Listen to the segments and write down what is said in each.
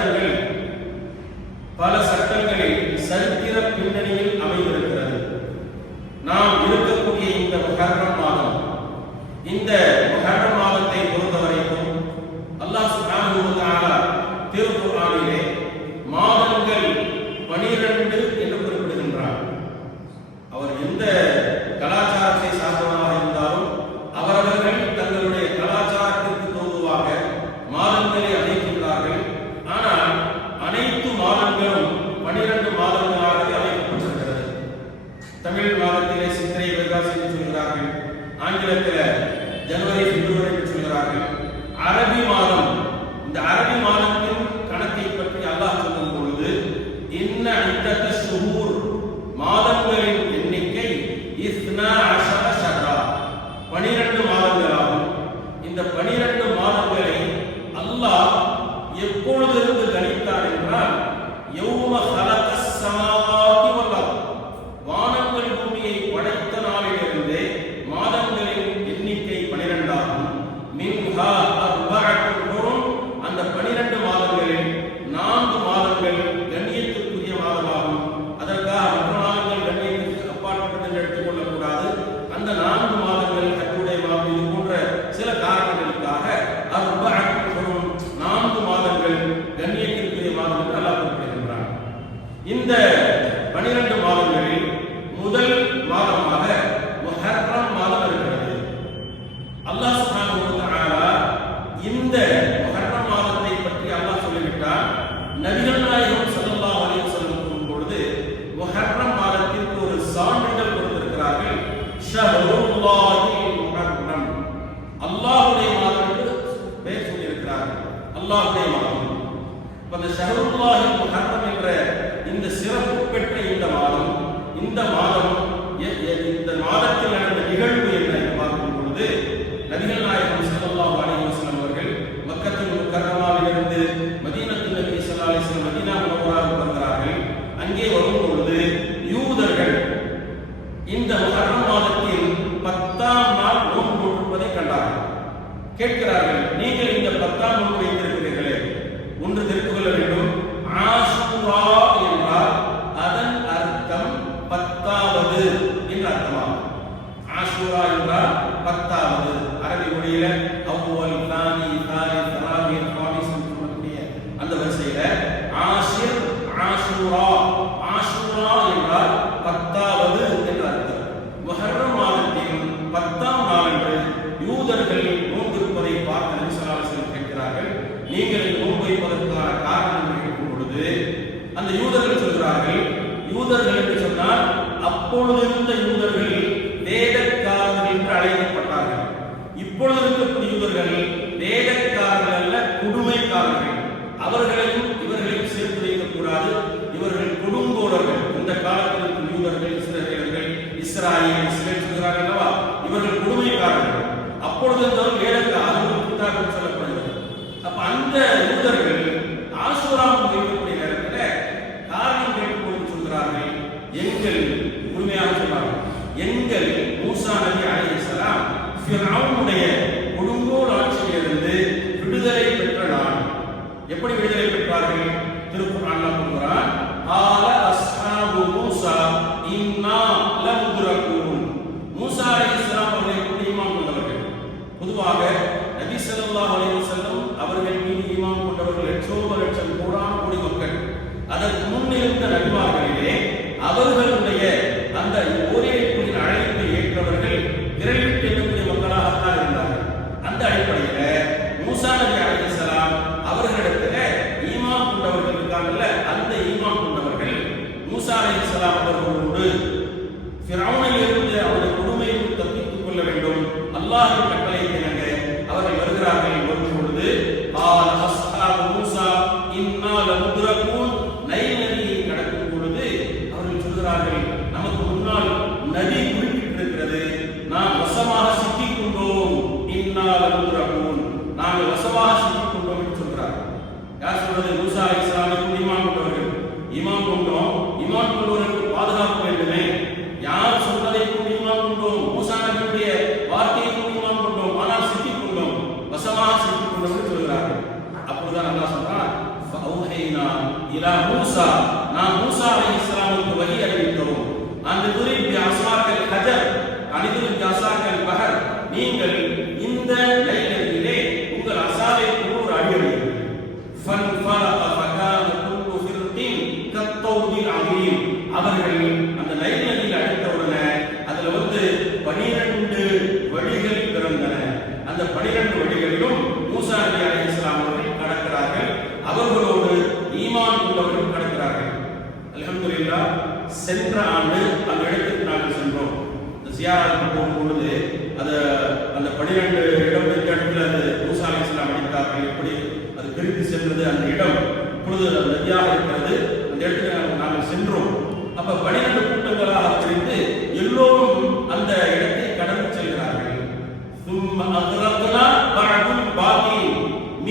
அரசர்கள் பல for the அலிஸ்லாம்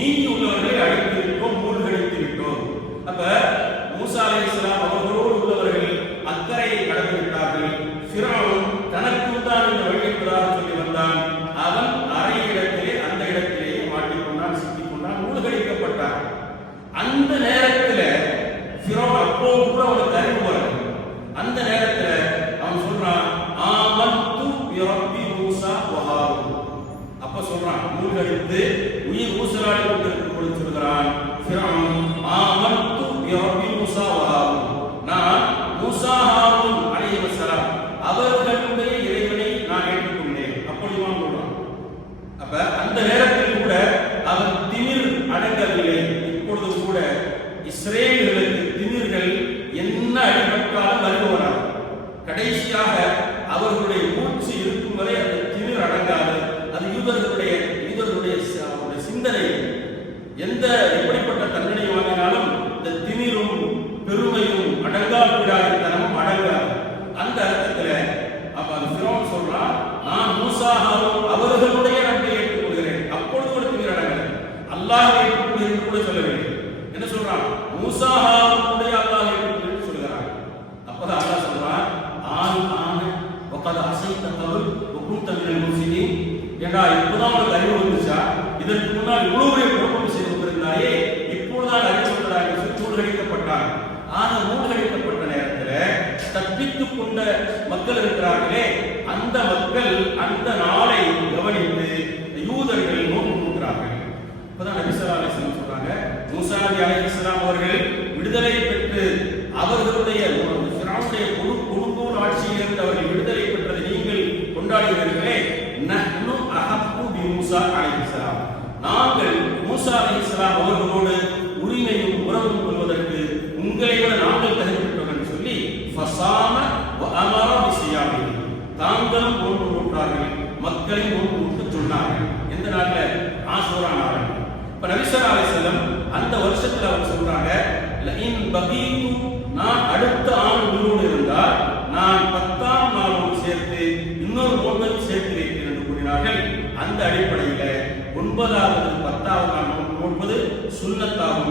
ni una முன்னாடி நமக்கு வருவாராம் கடைசியாக அவர்களுடைய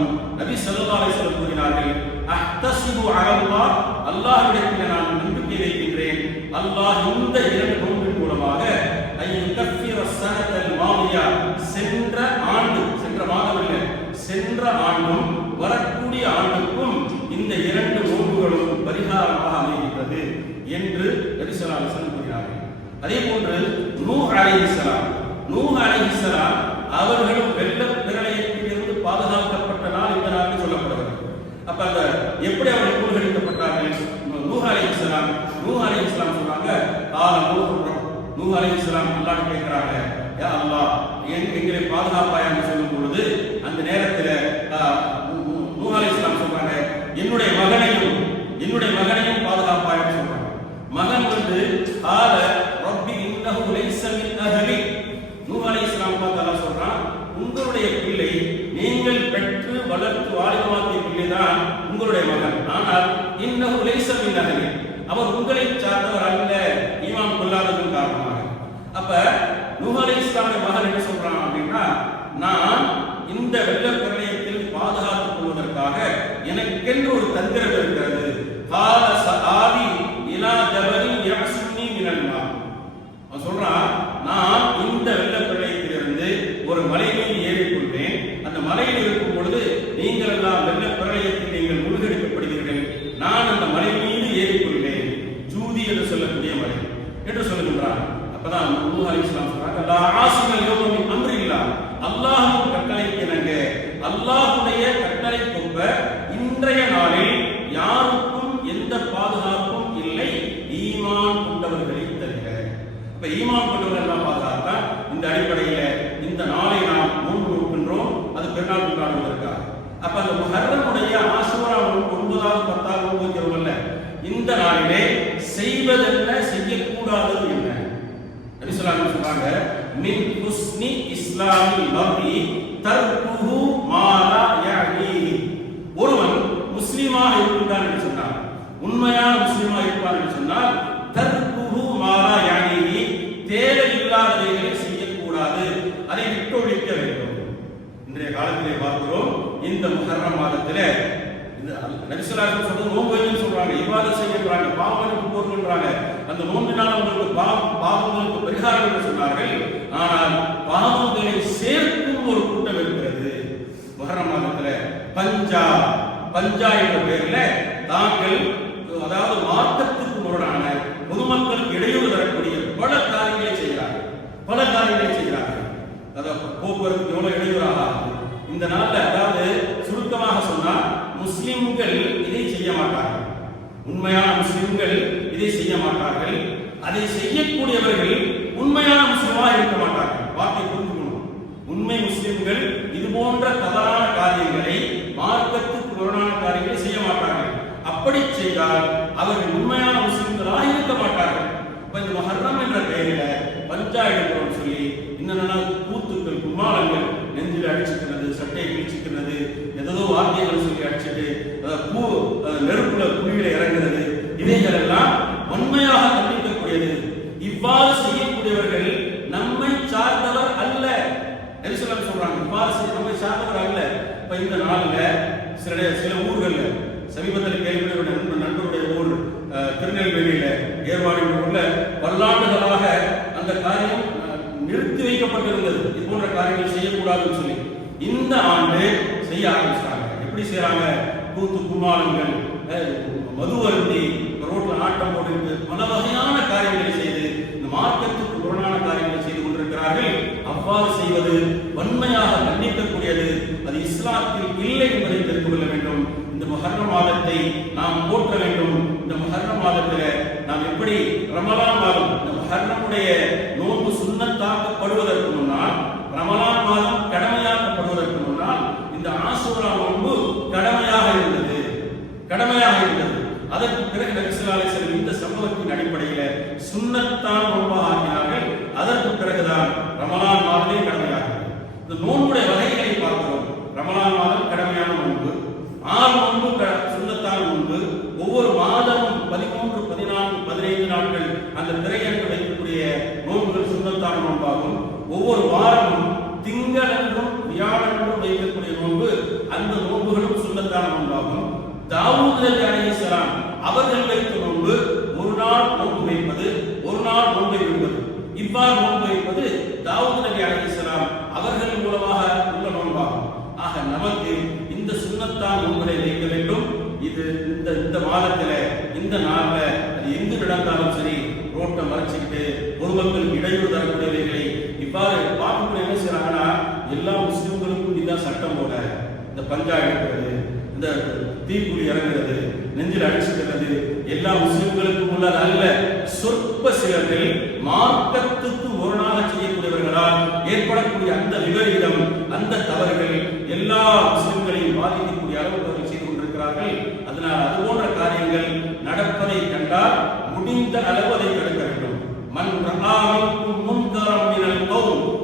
ஆகும் நபி ஸல்லல்லாஹு அலைஹி கூறினார்கள் அஹ்தசிபு அகல்லா அல்லாஹ்விடத்தில் நான் நம்பிக்கை வைக்கின்றேன். அல்லாஹ் இந்த இரண்டு நோன்பின் மூலமாக ஐ சென்ற ஆண்டு சென்ற மாதம் இல்லை சென்ற ஆண்டும் வரக்கூடிய ஆண்டுக்கும் இந்த இரண்டு நோன்புகளும் பரிகாரமாக அமைகின்றது என்று நபி ஸல்லல்லாஹு அலிஸ்வரம் கூறினார்கள். அதே போன்று நூஹ் அலைஹிஸ்ஸலாம் நூஹ் அலைஹிஸ்ஸலாம் அவர்களும் வெள்ள பிரளயத்திலிருந்து பாதுகாக்க நாள் இந்த நாள் சொல்லப்படுகிறது அப்ப அந்த எப்படி அவர்கள் மூழ்கடிக்கப்பட்டார்கள் நூஹ் அலைஹிஸ்ஸலாம் நூஹ் இஸ்லாம் சொல்றாங்க கால நூஹ் ரப். அலி இஸ்லாம் அல்லாஹ் கேட்கிறாங்க யா அல்லா எங்களை பாதுகாப்பாயான்னு சொல்லும் பொழுது அந்த நேரத்தில் நூஹ் இஸ்லாம் சொல்றாங்க என்னுடைய மகனையும் என்னுடைய மகனையும் பாதுகாப்பாயான்னு சொல்றாங்க மகன் வந்து கால ரப்பி இன்னஹு லைஸ மின் அஹலி நூஹ் அலி இஸ்லாம் அல்லாஹ் சொல்றான் உங்களுடைய பிள்ளை நீங்கள் பெற்று வளர்த்து வாலிபமாக்கிய தான் உங்களுடைய மகன். ஆனால் இன்னும் லைஸ மின் அவர் உங்களை சார்ந்தவர் அல்ல ஈமான் கொள்ளாததன் காரணமாக. அப்ப நுகலை மகன் என்ன சொல்றான் அப்படின்னா நான் இந்த வெள்ள பிரளயத்தில் பாதுகாத்துக் கொள்வதற்காக எனக்கென்று ஒரு தந்திரம் இருக்கிறது. கால சஆவி இலா ஜபலின் யஹ்சுனி மினல் மா அவன் சொல்றான் நான் இந்த வெள்ள பிரளயத்திலிருந்து ஒரு மலை மீது ஏறிக்கொள்வேன் அந்த மலையில் இருக்கும் பொழுது நீங்கள் எல்லாம் வெள்ள பிரளயத்தில் நீங்கள் முழுகெடுக்கப்படுவீர்கள் நான் அந்த மலை மீது ஏறிக்கொள்வேன் ஜூதி என்று சொல்லக்கூடிய மலை என்று சொல்லுகின்றான் அப்பதான் நூஹ் அலைஹிஸ்ஸலாம் சொல்றாங்க லா ஆசிமல் யௌம மின் அம்ரில்லா அல்லாஹ்வின் கட்டளைக்கு இணங்க அல்லாஹ்வுடைய கட்டளை கொப்ப இன்றைய நாளில் யாருக்கும் எந்த பாதுகாப்பும் இல்லை ஈமான் கொண்டவர்களை தவிர அப்ப ஈமான் கொண்டவர்கள் எல்லாம் பாதுகாத்தா இந்த அடிப்படையில இந்த நாளை நாம் நோன்பு நோக்கின்றோம் அது பெருநாள் கொண்டாடுவதற்காக அப்ப அந்த முஹர்ரமுடைய ஆசுரா நோன்பு ஒன்பதாவது பத்தாவது நோன்பு வைக்கிறவங்கல்ல இந்த நாளிலே செய்வதென்ன செய்யக்கூடாதது என்ன நபிசுல்லாஹு சொல்றாங்க மின் ஹுஸ்னி இஸ்லாமில் மர்இ தர்குஹு மா லா யஅனீஹி ஒருவன் முஸ்லிமாக இருக்கின்றான் என்று சொன்னார் உண்மையான முஸ்லிமாக இருப்பான் என்று சொன்னால் தர்குஹு மா லா யஅனீஹி தேவையில்லாதவைகளை செய்யக்கூடாது அதை விட்டொழிக்க வேண்டும் இன்றைய காலத்திலே பார்க்கிறோம் இந்த முஹர்ரம் மாதத்திலே இந்த சொல்றது நோன்பு சொல்றாங்க இவ்வாறு செய்யறாங்க பாவங்களுக்கு போர்ன்றாங்க அந்த நோம்பினால் உங்களுக்கு பாவ- பாவங்களுக்கு பரிகாரம் என்று சொன்னார்கள். ஆனால் பாவங்களை சேர்க்கும் ஒரு கூட்டம் இருக்கிறது. மகர மாதத்துல பஞ்சா பஞ்சா என்ற பெயர்ல தாங்கள் அதாவது மார்க்கத்துக்கு முரணான பொதுமக்களுக்கு இடையூறு தரக்கூடிய பல காரியங்களை செய்கிறார்கள். பல காரியங்களை செய்கிறார்கள். அதாவது போக்குவரத்து எவ்வளவு இடையூறாக இந்த நாள்ல முஸ்லிம்கள் இதை செய்ய மாட்டார்கள். உண்மையான முஸ்லிம்கள் இதை செய்ய மாட்டார்கள். அதை செய்யக்கூடியவர்கள் உண்மையான முஸ்லிமாக இருக்க மாட்டார்கள். வார்த்தை புரிஞ்சுக்கணும் உண்மை முஸ்லிம்கள் இது போன்ற தவறான காரியங்களை மார்க்கத்துக்கு முரணான காரியங்களை செய்ய மாட்டார்கள். அப்படி செய்தால் அவர்கள் உண்மையான முஸ்லிம்களாக இருக்க மாட்டார்கள். இப்ப இந்த மஹர்ரம் என்ற பெயரில பஞ்சாயத்து சொல்லி என்னென்ன கூத்துக்கள் கும்மாளங்கள் நெஞ்சில் அடிச்சுக்கிறது சட்டையை கிழிச்சுக்கிறது ஏதோ வார்த்தைகள் சொல்லி அடிச்சுட்டு அஹ், பூ அஹ், நெருப்புல குழியில இறங்குறது இவைகள் எல்லாம் உண்மையாக கண்டிக்கக்கூடியது இவ்வாறு செய்யக்கூடியவர்கள் நம்மை சார்ந்தவர் அல்ல நெரிசலம் சொல்றாங்க இவ்வாறு செய்ய நம்மை சார்ந்தவர் அல்ல இப்ப இந்த நாள்ல சில சில ஊர்கள்ல சமீபத்தில் கேள்விப்பட்ட ஒரு நண்பர் நண்பருடைய ஊர் அஹ், திருநெல்வேலியில ஏர்வாடி ஊர்ல பல்லாண்டுகளாக அந்த காரியம் அஹ், நிறுத்தி வைக்கப்பட்டிருந்தது இது போன்ற காரியங்கள் செய்யக்கூடாதுன்னு சொல்லி இந்த ஆண்டு செய்ய ஆரம்பிச்சாங்க எப்படி செய்யறாங்க கூத்து கும்மாளங்கள் அஹ், மது அருந்தி ரோட்ல ஆட்டம் போட்டு பல வகையான காரியங்களை செய்து இந்த மார்க்கத்துக்கு முரணான காரியங்களை செய்து கொண்டிருக்கிறார்கள் அவ்வாறு செய்வது மன்னிக்கக்கூடியது. கண்டிக்கக்கூடியது அது இஸ்லாத்தில் இல்லை என்பதை தெரிந்து கொள்ள வேண்டும். இந்த மகர்ண மாதத்தை நாம் போற்ற வேண்டும். இந்த மகர்ண மாதத்தில் நாம் எப்படி ரமலான் மாதம் இந்த மகர்ணமுடைய நோன்பு சுண்ணத்தாக்கப்படுவதற்கு முன்னால் ரமலான் மாதம் கடமையாக்கப்படுவதற்கு முன்னால் இந்த ஆசூரா நோன்பு கடமையாக இருந்தது. கடமையாக இருந்தது. அதற்கு பிறகு நபிசுல்லாலை செல்லும் இந்த சம்பவத்தின் அடிப்படையில சுண்ணத்தான் நோன்பாக ஆக்கினார்கள். அதற்கு பிறகுதான் ரமலான் மாதமே கடமை இந்த நோன்புடைய வகைகளை பார்க்கிறோம். ரமலான் மாதம் கடமையான நோன்பு. ஆறு நோன்பு சுண்ணத்தான நோன்பு. ஒவ்வொரு மாதமும் பதிமூன்று பதினான்கு பதினைந்து நாட்கள் அந்த திரையன்று வைக்கக்கூடிய நோன்புகள் சுண்ணத்தான நோன்பாகும். ஒவ்வொரு வாரமும் திங்களன்றும் வியாழன்றும் வைக்கக்கூடிய நோன்பு அந்த நோன்புகளும் சுண்ணத்தான நோன்பாகும். தாவூத் நபி அலைஹிஸ்ஸலாம் அவர்கள் வைத்த நோன்பு ஒரு நாள் நோன்பு வைப்பது ஒரு நாள் நோன்பை விடுவது. இவ்வாறு இது இந்த இந்த மாதத்துல இந்த நாள்ல அது எங்கு நடந்தாலும் சரி ரோட்டை மறைச்சிக்கிட்டு பொதுமக்களுக்கு இடையூறு தரக்கூடியவைகளை இவ்வாறு பார்க்கக்கூடிய என்ன செய்றாங்கன்னா எல்லா முஸ்லிம்களுக்கும் இதுதான் சட்டம் போல இந்த பஞ்சா எடுக்கிறது இந்த தீக்குழி இறங்குறது நெஞ்சில் அடிச்சுக்கிறது எல்லா முஸ்லிம்களுக்கும் உள்ளது அல்ல. சொற்ப சிலர்கள் மார்க்கத்துக்கு நாள செய்யக்கூடியவர்களால் ஏற்படக்கூடிய அந்த விபரீதம் அந்த தவறுகள் எல்லா முஸ்லிம்களையும் பாதிக்கக்கூடிய அளவுக்கு அவர்கள் செய்து கொண்டிருக்கிறார்கள் அதனால் அது போன்ற காரியங்கள் நடப்பதை கண்டால் முடிந்த அளவு அதை தடுக்க வேண்டும் மன் ரஹாமிக்கும் முன்கரம்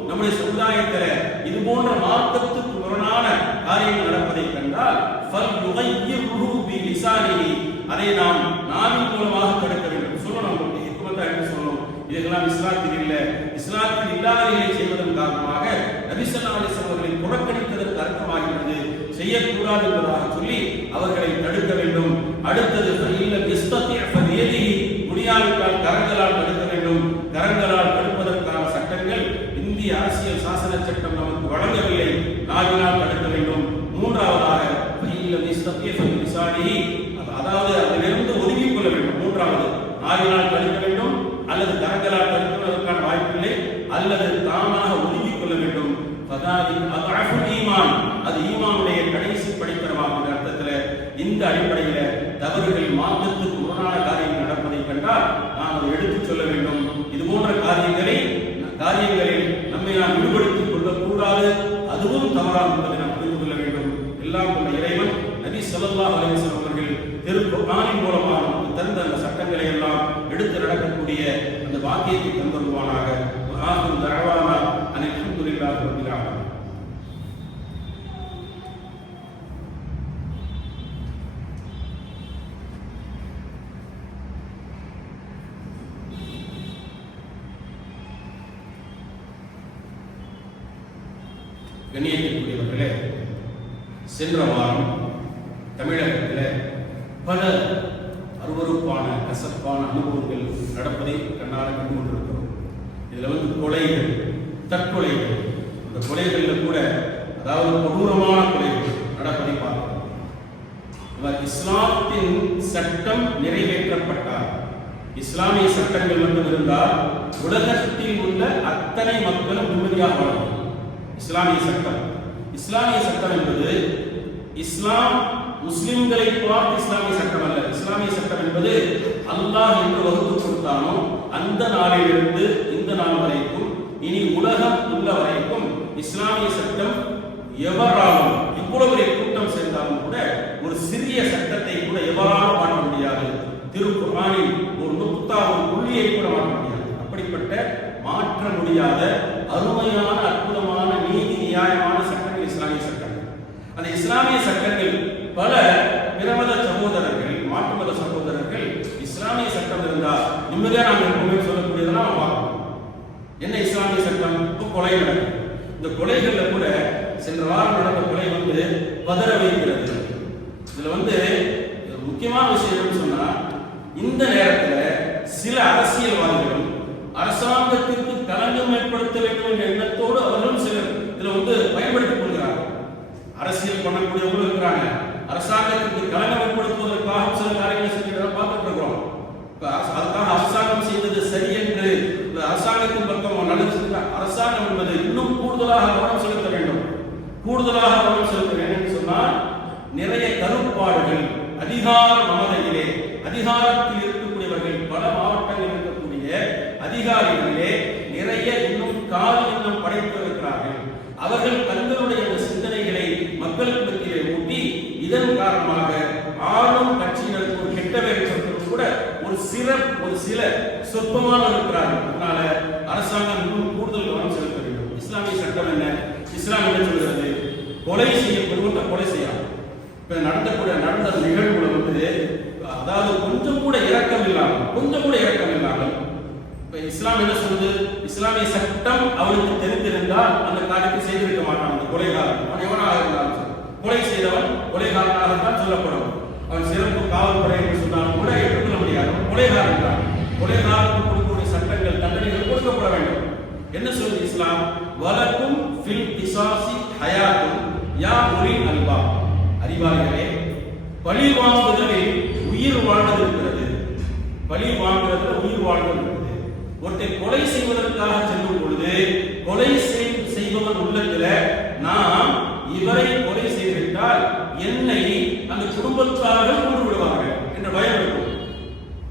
நம்முடைய சமுதாயத்தில் இது போன்ற மார்க்கத்துக்கு முரணான காரியங்கள் நடப்பதை கண்டால் ஃபல் யுகையிர்ஹு பி லிசானிஹி அதை நாம் நாவின் மூலமாக தடுக்க வேண்டும். சொல்லணும் உங்களுக்கு ஹிக்மத்தா என்ன சொல்லணும். இதெல்லாம் இஸ்லாத்தில் இல்லை. இஸ்லாத்தில் இல்லாதவைகளை செய்வதன் காரணமாக நபி ஸல்லல்லாஹு அவர்களை புறக்கணித்ததற்கு அர்த்தமாகிறது செய்யக்கூடாது என்பதாக சொல்லி அவர்களை தடுக்க வேண்டும். அடுத்தது இல்ல இஸ்தத்தி ஃபதியதிஹி முடியாவிட்டால் கரங்களால் தடுக்க வேண்டும் கரங்களால் தடுப்பதற்கான சட்டங்கள் இந்திய அரசியல் சாசன சட்டம் நமக்கு வழங்கவில்லை நாவினால் தடுக்க வேண்டும் மூன்றாவதாக இல்ல இஸ்தத்தி ஃபதியதிஹி அதாவது அதிலிருந்து ஒதுங்கிக் கொள்ள வேண்டும் மூன்றாவது நாவினால் தடுக்க வேண்டும் அல்லது கரங்களால் தடுப்பதற்கான வாய்ப்பில்லை அல்லது தானாக ஒதுங்கிக் கொள்ள வேண்டும் ஃபதாலி அத்அஃபுல் ஈமான் அது ஈமானுடைய கடைசி படித்தரமாகிற அர்த்தத்துல இந்த அடிப்படையில தவறுகள் மாற்றத்துக்கு முரணான காரியங்கள் நடப்பதை கண்டால் நாம் அதை எடுத்துச் சொல்ல வேண்டும். இது போன்ற காரியங்களை காரியங்களில் நம்மை நாம் ஈடுபடுத்திக் கொள்ளக்கூடாது. அதுவும் தவறாக என்பதை நாம் புரிந்து கொள்ள வேண்டும். எல்லாம் உள்ள இறைவன் நபி ஸல்லல்லாஹு அலைஹி வஸல்லம் அவர்கள் திருக்குர்ஆனின் மூலமாக நமக்கு தந்த அந்த சட்டங்களை எல்லாம் எடுத்து நடக்கக்கூடிய அந்த வாக்கியத்தை தந்தருவானாக. ஆகும் தரவானா. அனைத்து அல்ஹம்துலில்லாஹி சென்ற வாரம் தமிழகத்தில் பல அருவருப்பான கசப்பான அனுபவங்கள் நடப்பதை கண்ணால் கண்டு கொண்டிருக்கிறோம். இதில் வந்து கொலைகள் தற்கொலைகள் அந்த கொலைகளில் கூட அதாவது கொடூரமான கொலைகள் நடப்பதை பார்க்கிறோம். இவர் இஸ்லாத்தின் சட்டம் நிறைவேற்றப்பட்டார். இஸ்லாமிய சட்டங்கள் மட்டும் இருந்தால் உலகத்தில் உள்ள அத்தனை மக்களும் நிம்மதியாக வாழும் இஸ்லாமிய சட்டம். இஸ்லாமிய சட்டம் என்பது இஸ்லாம் முஸ்லிம்களை பார்த்து இஸ்லாமிய சட்டம் அல்ல. இஸ்லாமிய சட்டம் என்பது அல்லாஹ் என்று வகுத்து கொடுத்தானோ அந்த நாளிலிருந்து இந்த நாள் வரைக்கும் இனி உலகம் உள்ள வரைக்கும் இஸ்லாமிய சட்டம் எவராலும் இவ்வளவு பெரிய கூட்டம் சேர்ந்தாலும் கூட ஒரு சிறிய சட்டத்தை கூட எவராலும் மாற்ற முடியாது. திருக்குறானில் ஒரு நுக்தா ஒரு புள்ளியை கூட மாற்ற முடியாது. அப்படிப்பட்ட மாற்ற முடியாத அருமையான அற்புதமான நீதி நியாயமான சட்டங்கள் இஸ்லாமிய சட்டங்கள் அந்த இஸ்லாமிய சட்டங்கள் பல பிறமத சகோதரர்கள் மாற்று மத சகோதரர்கள் இஸ்லாமிய சட்டம் இருந்தா நிம்மதியா நாம் எப்பவுமே சொல்லக்கூடியதெல்லாம் பார்க்கணும். என்ன இஸ்லாமிய சட்டம்? இப்போ கொலை நடக்கும் இந்த கொலைகள்ல கூட சென்ற வாரம் நடந்த கொலை வந்து பதற வைக்கிறது. இதுல வந்து முக்கியமான விஷயம் என்னன்னு சொன்னா இந்த நேரத்துல சில அரசியல்வாதிகளும் அரசாங்கத்திற்கு களங்கம் ஏற்படுத்த வேண்டும் என்ற எண்ணத்தோடு அவர்களும் சிலர். இதுல வந்து பயன்படுத்திக் அரசியல் பண்ணக்கூடியவங்களும் இருக்கிறாங்க. அரசாங்கத்துக்கு களங்கம் ஏற்படுத்துவதற்காக சில காரியங்களை செஞ்சு பார்த்துட்டு இருக்கிறோம். அதுக்காக அரசாங்கம் செய்தது சரி என்று இந்த அரசாங்கத்தின் பக்கம் நல்லது அரசாங்கம் என்பது இன்னும் கூடுதலாக கவனம் செலுத்த வேண்டும். கூடுதலாக கவனம் செலுத்த வேண்டும் சொன்னால் நிறைய கருப்பாடுகள் அதிகார மமதையிலே அதிகாரத்தில் இருக்கக்கூடியவர்கள் பல மாவட்டங்களில் இருக்கக்கூடிய அதிகாரிகள் நிறைய இன்னும் கால் இன்னும் படைத்து இருக்கிறார்கள் அவர்கள் தங்களுடைய அந்த சிந்தனைகளை மக்களுக்கு மத்தியிலே ஊட்டி இதன் காரணமாக ஆளும் கட்சியினருக்கு ஒரு கெட்ட பெயர் சொல்றது கூட ஒரு சில ஒரு சில சொற்பமாக இருக்கிறார்கள் அதனால அரசாங்கம் இன்னும் கூடுதல் கவனம் செலுத்த வேண்டும் இஸ்லாமிய சட்டம் என்ன இஸ்லாம் என்ன சொல்கிறது கொலை செய்யப்படுவதை கொலை செய்யலாம் இப்ப நடந்தக்கூடிய நிகழ்வுல வந்து அதாவது கொஞ்சம் கூட இரக்கம் இல்லாமல் கொஞ்சம் கூட இரக்கம் இல்லாமல் இப்ப இஸ்லாம் என்ன சொல்லுது? இஸ்லாமிய சட்டம் அவனுக்கு தெரிந்திருந்தால் அந்த காரியத்தை செய்திருக்க மாட்டான். அந்த கொலைகாரன். அவன் எவனாக இருந்தாலும் கொலை செய்தவன் கொலைகாரனாக தான் சொல்லப்படும். அவன் சிறப்பு காவல்துறை என்று சொன்னாலும் கூட ஏற்றுக்கொள்ள முடியாது. கொலைகாரன் தான். கொலைகாரனுக்கு கொடுக்கக்கூடிய சட்டங்கள் தண்டனைகள் கொடுக்கப்பட வேண்டும். என்ன சொல்லுது இஸ்லாம்? வலக்கும் ஃபில் கிசாசி ஹயாத்தும் யா உரி அல்பா அறிவாளிகளே பழி வாங்குதலில் உயிர் வாழ்வது இருக்கிறது பழி வாங்குறதுல உயிர் வாழ்வது இருக்கிறது ஒருத்தை கொலை செய்வதற்காக செல்லும் பொழுது கொலை செய்- செய்பவன் உள்ளத்துல நாம் இவரை கொலை செய்துவிட்டால் என்னை அந்த குடும்பத்தார்கள் கொண்டு விடுவார்கள் என்ற பயம் இருக்கும்.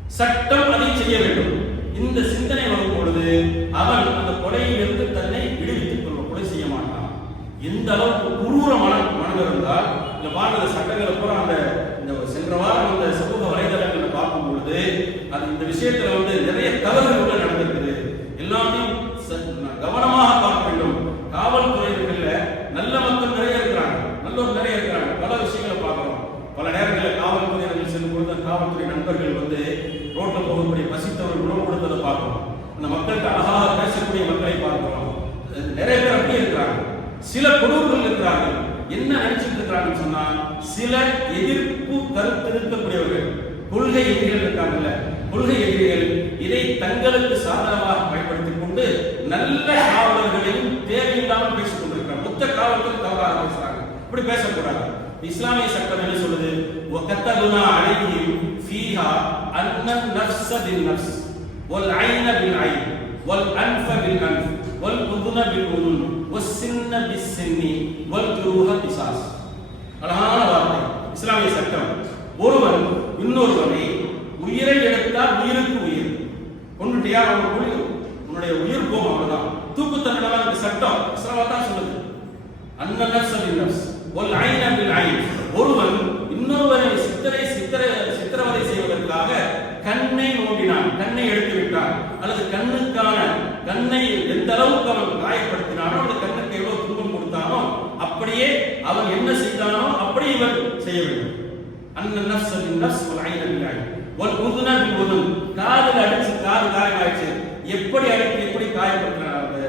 சட்டம் அதை செய்ய வேண்டும். இந்த சிந்தனை வரும் பொழுது அவன் அந்த கொலையிலிருந்து தன்னை விடுவித்துக் கொள்வான். கொலை செய்ய மாட்டான். எந்த அளவுக்கு குரூர மன மனம் இருந்தால் இந்த பாரத சட்டங்களை பூரா அந்த சென்ற வாரம் அந்த சமூக வலைதளங்களை பார்க்கும் பொழுது அது இந்த விஷயத்துல வந்து நிறைய தவறுகள் நடந்திருக்குது. எல்லாத்தையும் கவனமாக பார்க்க வேண்டும். காவல்துறையில நல்ல மக்கள் நிறைய இருக்கிறாங்க. நல்லோர் நிறைய இருக்கிறாங்க. பல விஷயங்களை பார்க்கிறோம். பல நேரங்களில் காவல்துறையினர்கள் செல்லும் பொழுது காவல்துறை நண்பர்கள் வந்து ரோட்ல போகக்கூடிய பசித்தவர்கள் உணவு கொடுத்ததை பார்க்கிறோம். அந்த மக்கள்கிட்ட அழகாக பேசக்கூடிய மக்களை பார்க்கிறோம். நிறைய பேர் அப்படியே இருக்கிறாங்க. சில குடும்பங்கள் இருக்கிறார்கள். என்ன நினைச்சிட்டு இருக்கிறாங்கன்னு சொன்னா சில எதிர்ப்பு கருத்து இருக்கக்கூடியவர்கள் கொள்கை எதிரிகள் இருக்காங்கல்ல கொள்கை எதிரிகள் இதை தங்களுக்கு சாதகமாக பயன்படுத்திக் கொண்டு நல்ல காவலர்களையும் தேவையில்லாமல் பேசிக் கொண்டிருக்கிறாங்க மொத்த காவல்கள் தவறாக பேசுறாங்க இப்படி பேசக்கூடாது இஸ்லாமிய சட்டம் என்ன சொல்லுது وكتبنا عليهم فيها أن النفس بالنفس والعين بالعين والأنف بالأنف والأذن بالأذن ஒசின்ன பிசின்னி வல்குரூஹ பிசாஸ் அழகான வார்த்தை. இஸ்லாமிய சட்டம். ஒருவன் இன்னொருவனை உயிரை எடுத்தால் உயிருக்கு உயிர். கொண்டுட்டியா அவன் உயிர் உன்னுடைய உயிர் போகும் அவ்வளவுதான். தூக்கு தண்டனை இந்த சட்டம் இஸ்லாமா தான் சொல்லுது. அன்னநப்ஸ் அன்னப்ஸ் ஒல் ஐன் அபில் ஐன். ஒருவன் இன்னொருவரை சித்தரை சித்திர சித்திரவதை செய்வதற்காக கண்ணை நோண்டினான். கண்ணை எடுத்து விட்டான் அல்லது கண்ணுக்கான கண்ணை எந்த அளவுக்கு அவன் காயப்படுத்தினானோ அந்த கண்ணுக்கு எவ்வளவு துன்பம் கொடுத்தானோ அப்படியே அவன் என்ன செய்தானோ அப்படி இவன் செய்ய வேண்டும். அன்ன நஃப்ஸ நஃப்ஸ் வல் ஐன ஒரு ஐன். உதுன் காதுல அடிச்சு காது காயமாயிடுச்சு எப்படி அடித்து எப்படி காயப்படுத்தினார் அந்த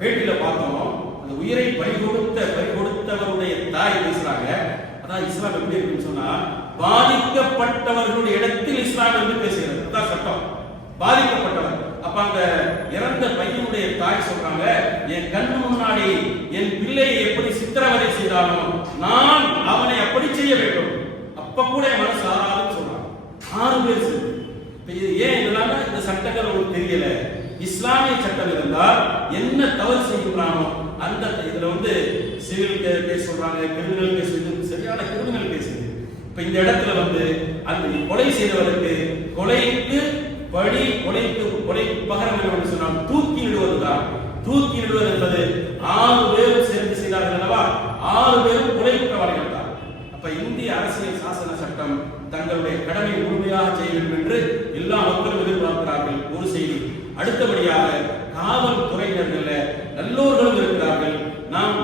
பேட்டியில பார்த்தோமோ அந்த உயிரை பறி கொடுத்த பறி கொடுத்தவருடைய தாய் பேசுறாங்க அதான் இஸ்லாம் எப்படி இருக்குன்னு சொன்னா பாதிக்கப்பட்டவர்களுடைய இடத்தில் இஸ்லாம் வந்து பேசுகிறது. அதான் சட்டம். பாதிக்கப்பட்டவர். அப்ப அந்த இறந்த பையனுடைய தாய் சொல்றாங்க என் கண்ணு முன்னாடி என் பிள்ளையை எப்படி சித்திரவதை செய்தாலும் நான் அவனை அப்படி செய்ய வேண்டும். அப்ப கூட என் மனசு ஆறாதுன்னு சொல்றான் ஆறு பேர் சேர்ந்து. இது ஏன் இதனால இந்த சட்டங்கள் உங்களுக்கு தெரியல? இஸ்லாமிய சட்டம் இருந்தால் என்ன தவறு செய்கிறானோ அந்த இதுல வந்து சிவில் கேஸ் சொல்றாங்க கிரிமினல் கேஸ் சரியான கிரிமினல் கேஸ் இப்ப இந்த இடத்துல வந்து அந்த கொலை செய்தவருக்கு கொலைக்கு பழி உழைத்து கொலைக்கு பகரம் என்று சொன்னால் தூக்கி இடுவதுதான் தூக்கி இடுவது என்பது ஆறு பேரும் சேர்ந்து செய்தார்கள் அல்லவா? ஆறு பேரும் உழைப்பவர்கள் தான் அப்ப இந்திய அரசியல் சாசன சட்டம் தங்களுடைய கடமை முழுமையாக செய்ய வேண்டும் என்று எல்லா மக்களும் எதிர்பார்க்கிறார்கள் ஒரு செய்தி. அடுத்தபடியாக காவல்துறையினர்கள் நல்லோர்களும் இருக்கிறார்கள். நாம்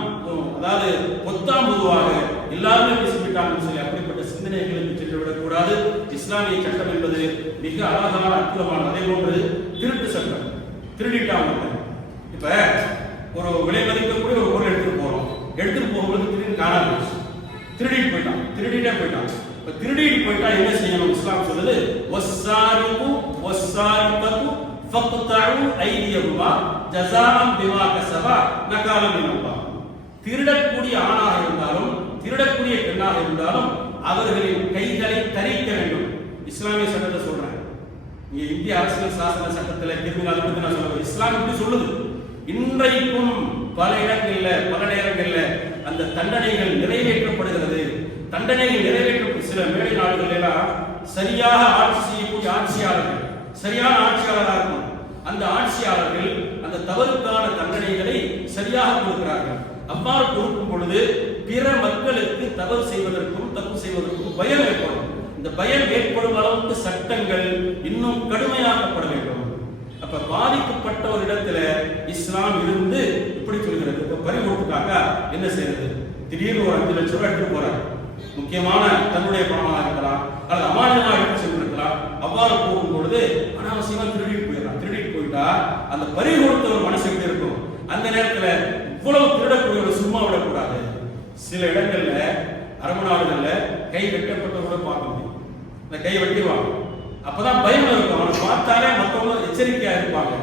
அதாவது பொத்தாம் பொதுவாக எல்லாருமே பேசிவிட்டாங்கன்னு சொல்லி அப்படி இஸ்லாமிய சட்டம் என்பது மிக அழகான அற்புதமான அதே போன்று திருட்டு சட்டம் திருடிட்டாங்க இப்ப ஒரு விலை மதிக்கக்கூடிய ஒரு பொருள் எடுத்துட்டு போறோம். எடுத்துட்டு போகும்போது திடீர்னு காணாம போச்சு திருடிட்டு போயிட்டான் திருடிட்டே போயிட்டான். இப்ப திருடிட்டு போயிட்டா என்ன செய்யணும்? இஸ்லாம் சொல்லுது வஸ்ஸாரிகு வஸ்ஸாரிகத்து ஃபக்தஉ ஐதியஹுமா ஜஸாஅன் பிமா கஸபா நகாலம் மினல்லாஹ் திருடக்கூடிய ஆணாக இருந்தாலும் திருடக்கூடிய பெண்ணாக இருந்தாலும் அவர்களின் கைகளை தரிக்க வேண்டும். இஸ்லாமிய சட்டத்தை சொல்றேன் இங்க இந்திய அரசியல் சாசன சட்டத்துல கிரிமினல் பத்தி நான் சொல்றேன் இஸ்லாம் இப்படி சொல்லுது. இன்றைக்கும் பல இடங்கள்ல பல நேரங்கள்ல அந்த தண்டனைகள் நிறைவேற்றப்படுகிறது. தண்டனைகள் நிறைவேற்ற சில மேலை நாடுகள் எல்லாம் சரியாக ஆட்சி செய்யக்கூடிய ஆட்சியாளர்கள் சரியான ஆட்சியாளராக இருக்கும். அந்த ஆட்சியாளர்கள் அந்த தவறுக்கான தண்டனைகளை சரியாக கொடுக்கிறார்கள். அவ்வாறு கொடுக்கும் பொழுது பிற மக்களுக்கு தவறு செய்வதற்கும் தப்பு செய்வதற்கும் பயம் ஏற்படும். இந்த பயம் ஏற்படும் அளவுக்கு சட்டங்கள் இன்னும் கடுமையாக்கப்பட வேண்டும். அப்ப பாதிக்கப்பட்ட ஒரு இடத்துல இஸ்லாம் இருந்து இப்படி சொல்கிறது. இப்ப பறி என்ன செய்யறது? திடீர்னு ஒரு அஞ்சு லட்சம் ரூபாய் எடுத்து போறாரு. முக்கியமான தன்னுடைய பணமாக இருக்கலாம் அல்லது அமானியமாக எடுத்து சென்றிருக்கலாம். அவ்வாறு போகும் பொழுது அனாவசியமா திருடிட்டு போயிடலாம் திருடிட்டு போயிட்டா அந்த பறி ஒரு மனசு எப்படி இருக்கும்? அந்த நேரத்துல இவ்வளவு திருடக்கூடிய சும்மா விடக்கூடாது. சில இடங்கள்ல அரபு நாடுகள்ல கை வெட்டப்பட்டவங்க பார்க்க முடியும். இந்த கை வெட்டிடுவாங்க. அப்பதான் பயம் இருக்கும். அவனை பார்த்தாலே மற்றவங்க எச்சரிக்கையா இருப்பாங்க.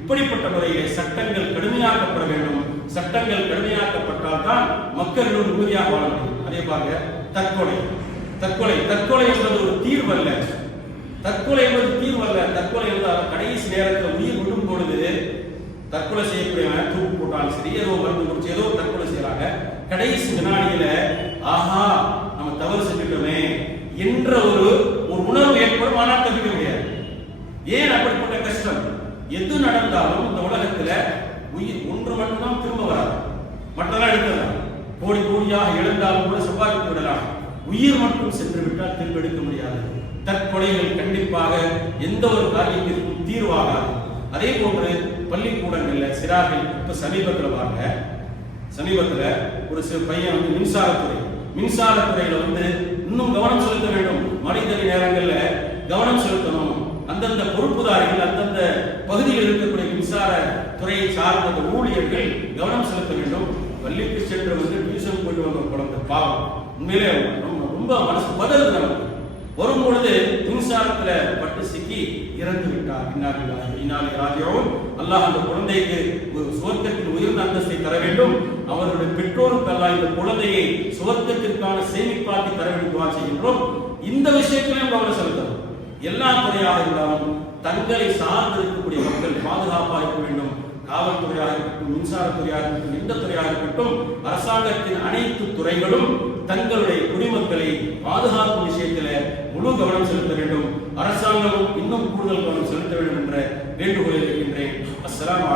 இப்படிப்பட்ட முறையிலே சட்டங்கள் கடுமையாக்கப்பட வேண்டும். சட்டங்கள் கடுமையாக்கப்பட்டால் தான் மக்கள் இன்னும் உறுதியாக வாழ முடியும். அதே பாருங்க தற்கொலை. தற்கொலை. தற்கொலை என்பது ஒரு தீர்வு அல்ல தற்கொலை என்பது தீர்வு அல்ல தற்கொலை என்பது கடைசி நேரத்தில் உயிர் விடும் பொழுது தற்கொலை செய்யக்கூடியவன் தூக்கு போட்டாலும் சரி ஏதோ மருந்து குடிச்சு ஏதோ தற்கொலை செய்யறாங்க. கடைசி வினாடியில ஆஹா நம்ம தவறு செஞ்சுட்டோமே என்ற ஒரு ஒரு உணர்வு ஏற்படும் ஆனால் தப்பிக்க முடியாது. ஏன் அப்படிப்பட்ட கஷ்டம்? எது நடந்தாலும் இந்த உலகத்துல உயிர் ஒன்று மட்டும்தான் திரும்ப வராது. மற்றெல்லாம் எடுத்துடலாம். கோடி கோடியாக இழந்தாலும் கூட சம்பாதித்து விடலாம். உயிர் மட்டும் சென்று விட்டால் திரும்ப எடுக்க முடியாது. தற்கொலைகள் கண்டிப்பாக எந்த ஒரு காரியத்திற்கும் தீர்வாகாது. அதே போன்று பள்ளிக்கூடங்களில் சிறார்கள் இப்ப சமீபத்தில் வாங்க சமீபத்தில் ஒரு சில பையன் வந்து மின்சாரத்துறை மின்சாரத்துறையில வந்து இன்னும் கவனம் செலுத்த வேண்டும். மனிதனி நேரங்களில் கவனம் செலுத்தணும். அந்தந்த பொறுப்புதாரிகள் அந்தந்த பகுதியில் இருக்கக்கூடிய மின்சார துறையை சார்ந்த ஊழியர்கள் கவனம் செலுத்த வேண்டும். பள்ளிக்கு சென்று வந்து டியூஷன் போயிட்டு வந்த குழந்தை பாவம். உண்மையிலே ரொம்ப ரொம்ப மனசு பதில் நமக்கு. வரும் பொழுது மின்சாரத்துல பட்டு சிக்கி இறந்து விட்டார் இன்னாலில்லாஹி இன்னாலி அல்லாஹ் அந்த குழந்தைக்கு ஒரு சுவர்க்கத்தின் உயர்ந்த அந்தஸ்தை தர வேண்டும். அவருடைய பெற்றோருக்கு அல்லாஹ் இந்த குழந்தையை சுவர்க்கத்திற்கான சேமிப்பாக்கி தர வேண்டும் துவா செய்கின்றோம். இந்த விஷயத்திலையும் கவனம் செலுத்தணும். எல்லா துறையாக இருந்தாலும் தங்களை சார்ந்து இருக்கக்கூடிய மக்கள் பாதுகாப்பாக இருக்க வேண்டும். காவல்துறையாக இருக்கட்டும் மின்சாரத்துறையாக இருக்கட்டும் எந்த துறையாக இருக்கட்டும் அரசாங்கத்தின் அனைத்து துறைகளும் தங்களுடைய குடிமக்களை பாதுகாக்கும் விஷயத்துல முழு கவனம் செலுத்த வேண்டும். அரசாங்கமும் இன்னும் கூடுதல் கவனம் செலுத்த வேண்டும் என்ற வேண்டுகோளை இருக்கின்றேன் அஸ்ஸலாமு